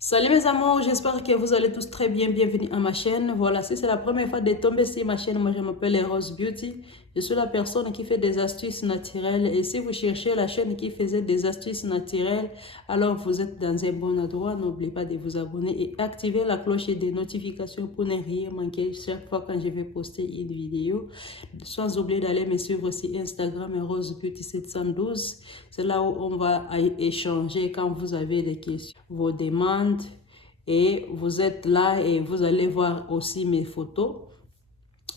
Salut mes amours, j'espère que vous allez tous très bien. Bienvenue à ma chaîne. Voilà, si c'est la première fois de tomber sur ma chaîne, moi je m'appelle Rose Beauty. Je suis la personne qui fait des astuces naturelles. Et si vous cherchez la chaîne qui faisait des astuces naturelles, alors vous êtes dans un bon endroit. N'oubliez pas de vous abonner et activer la cloche des notifications pour ne rien manquer chaque fois quand je vais poster une vidéo. Sans oublier d'aller me suivre sur Instagram Rose Beauty 712. C'est là où on va échanger quand vous avez des questions, vos demandes. Et vous êtes là et vous allez voir aussi mes photos.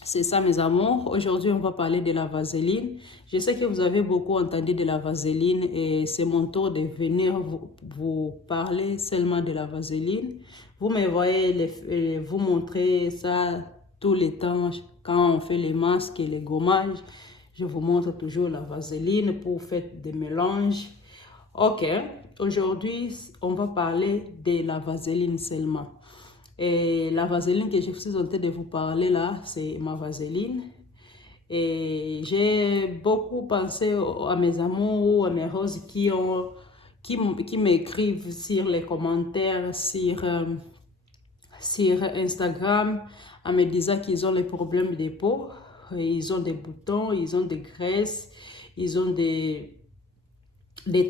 C'est ça mes amours. Aujourd'hui, on va parler de la vaseline. Je sais que vous avez beaucoup entendu de la vaseline et c'est mon tour de venir vous parler seulement de la vaseline. Vous me voyez vous montrer ça tous les temps quand on fait les masques et les gommages. Je vous montre toujours la vaseline pour faire des mélanges. Ok, aujourd'hui, on va parler de la vaseline seulement. Et la vaseline que je suis en train de vous parler là, c'est ma vaseline. Et j'ai beaucoup pensé à mes amours ou à mes roses qui m'écrivent sur les commentaires, sur Instagram, en me disant qu'ils ont les problèmes de peau. Ils ont des boutons, ils ont des graisses, ils ont des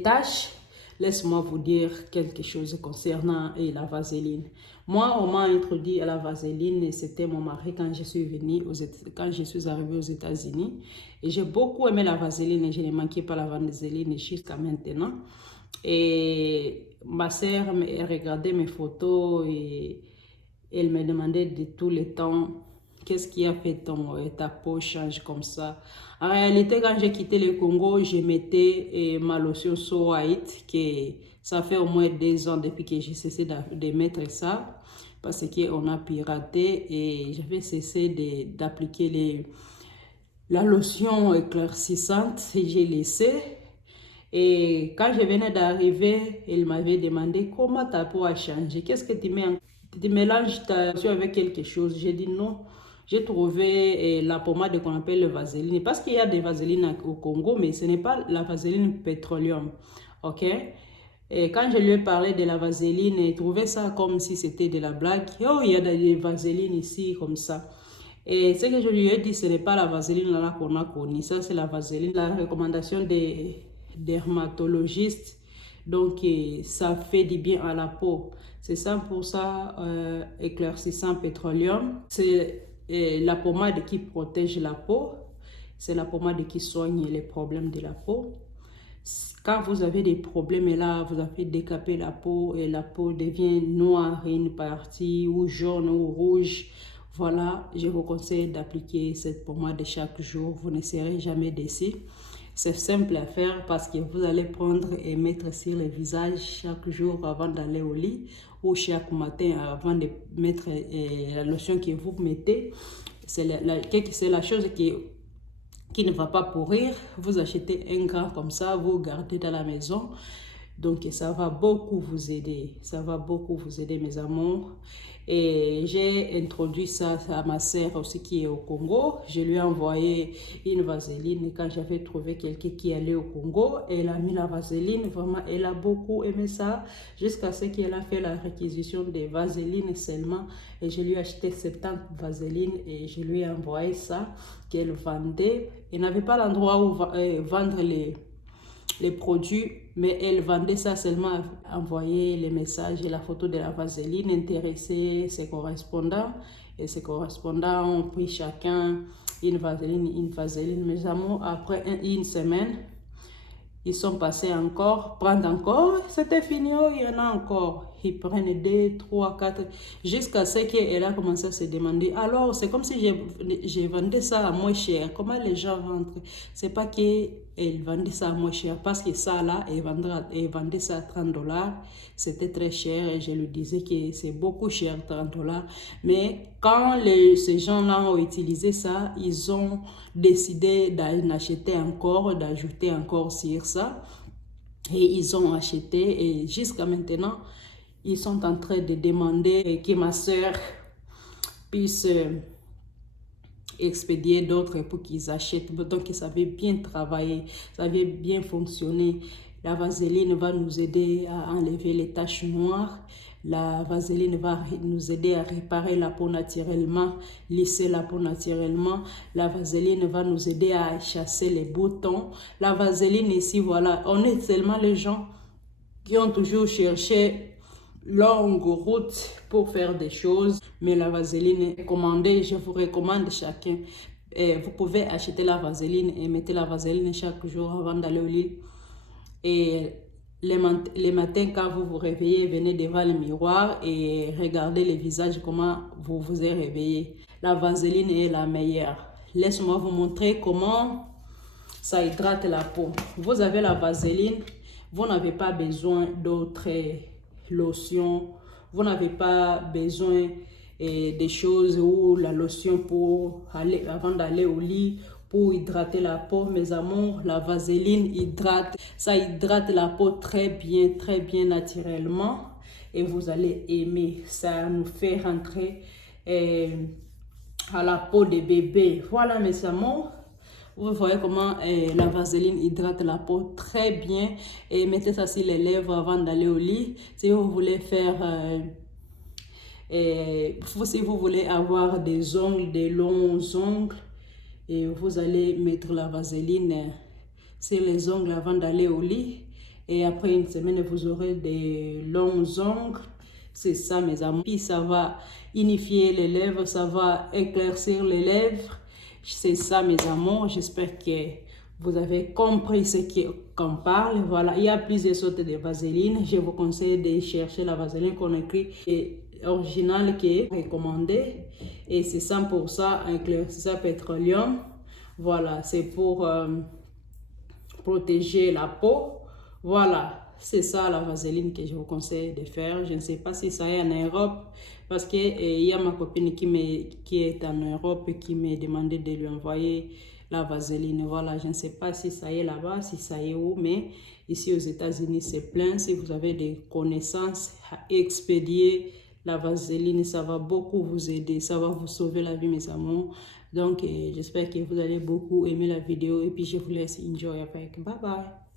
taches. Laisse-moi vous dire quelque chose concernant la vaseline. Moi, on m'a introduit à la vaseline et c'était mon mari quand je suis venue quand je suis arrivée aux États-Unis. Et j'ai beaucoup aimé la vaseline et je ne manquais pas la vaseline jusqu'à maintenant. Et ma sœur regardait mes photos et elle me demandait de tous les temps qu'est-ce qui a fait ta peau change comme ça. En réalité, quand j'ai quitté le Congo, je mettais ma lotion So White, que ça fait au moins 2 ans depuis que j'ai cessé de mettre ça, parce qu'on a piraté et j'avais cessé d'appliquer la lotion éclaircissante et j'ai laissé. Et quand je venais d'arriver, il m'avait demandé comment ta peau a changé. Qu'est-ce que tu mets tu mélanges ta lotion avec quelque chose? J'ai dit non. J'ai trouvé la pommade qu'on appelle le vaseline. Parce qu'il y a des vaselines au Congo, mais ce n'est pas la vaseline pétroleum. Ok? Et quand je lui ai parlé de la vaseline, il trouvait ça comme si c'était de la blague. Oh, il y a des vaselines ici comme ça. Et ce que je lui ai dit, ce n'est pas la vaseline là qu'on a connue. Ça, c'est la vaseline, la recommandation des dermatologistes. Donc, ça fait du bien à la peau. C'est 100% éclaircissant pétroleum. C'est la pommade qui protège la peau. C'est la pommade qui soigne les problèmes de la peau. Quand vous avez des problèmes et là, vous avez décapé la peau et la peau devient noire une partie ou jaune ou rouge, voilà, je vous conseille d'appliquer cette pommade chaque jour. Vous ne serez jamais déçus. C'est simple à faire parce que vous allez prendre et mettre sur le visage chaque jour avant d'aller au lit ou chaque matin avant de mettre la lotion que vous mettez. C'est la chose qui ne va pas pourrir. Vous achetez un grain comme ça, vous gardez dans la maison. Donc, ça va beaucoup vous aider. Ça va beaucoup vous aider, mes amours. Et j'ai introduit ça à ma sœur aussi qui est au Congo. Je lui ai envoyé une vaseline quand j'avais trouvé quelqu'un qui allait au Congo. Elle a mis la vaseline. Vraiment, elle a beaucoup aimé ça. Jusqu'à ce qu'elle a fait la réquisition des vaselines seulement. Et je lui ai acheté 70 vaselines et je lui ai envoyé ça qu'elle vendait. Elle n'avait pas l'endroit où vendre les produits, mais elle vendait ça seulement, envoyer les messages et la photo de la vaseline, intéresser ses correspondants. Et ses correspondants ont pris chacun une vaseline, une vaseline. Mes amours, après une semaine, ils sont passés encore, prendre encore, c'était fini, oh, il y en a encore. Ils prennent 2, 3, 4, jusqu'à ce qu'elle a commencé à se demander. Alors, c'est comme si je vendais ça à moins cher. Comment les gens rentrent? C'est pas qu'elle vendait ça à moins cher, parce que ça là, elle vendait ça à 30 dollars. C'était très cher et je lui disais que c'est beaucoup cher, 30 dollars. Mais quand ces gens-là ont utilisé ça, ils ont décidé d'en acheter encore, d'ajouter encore sur ça. Et ils ont acheté et jusqu'à maintenant, ils sont en train de demander que ma soeur puisse expédier d'autres pour qu'ils achètent. Donc, ça avait bien travaillé, ça avait bien fonctionné. La vaseline va nous aider à enlever les taches noires, La vaseline va nous aider à réparer la peau naturellement, lisser la peau naturellement. La vaseline va nous aider à chasser les boutons. La vaseline ici, voilà, on est seulement les gens qui ont toujours cherché longue route pour faire des choses. Mais la vaseline est commandée, je vous recommande chacun. Et vous pouvez acheter la vaseline et mettez la vaseline chaque jour avant d'aller au lit. Et les matins, quand vous vous réveillez, venez devant le miroir et regardez le visage, comment vous vous êtes réveillé. La vaseline est la meilleure. Laisse-moi vous montrer comment ça hydrate la peau. Vous avez la vaseline, vous n'avez pas besoin d'autres lotions, vous n'avez pas besoin des choses ou la lotion pour aller, avant d'aller au lit, pour hydrater la peau. Mes amours, la vaseline hydrate, ça hydrate la peau très bien naturellement et vous allez aimer. Ça nous fait rentrer à la peau des bébés. Voilà mes amours. Vous voyez comment la vaseline hydrate la peau très bien. Et mettez ça sur les lèvres avant d'aller au lit. Si vous voulez faire... si vous voulez avoir des ongles, des longs ongles, et vous allez mettre la vaseline sur les ongles avant d'aller au lit. Et après une semaine, vous aurez des longs ongles. C'est ça mes amis. Puis ça va unifier les lèvres, ça va éclaircir les lèvres. C'est ça mes amours. J'espère que vous avez compris ce qu'on parle. Voilà, il y a plusieurs sortes de vaseline. Je vous conseille de chercher la vaseline qu'on écrit original qui est recommandé. Et c'est 100% éclaircissant pétroleum. Voilà, c'est pour protéger la peau. Voilà, c'est ça la vaseline que je vous conseille de faire. Je ne sais pas si ça est en Europe parce que il y a ma copine qui est en Europe et qui m'a demandé de lui envoyer la vaseline. Voilà, je ne sais pas si ça est là-bas, si ça est où, mais ici aux États-Unis c'est plein. Si vous avez des connaissances à expédier la vaseline, ça va beaucoup vous aider, ça va vous sauver la vie mes amours. Donc j'espère que vous allez beaucoup aimer la vidéo et puis je vous laisse enjoy avec. Bye bye.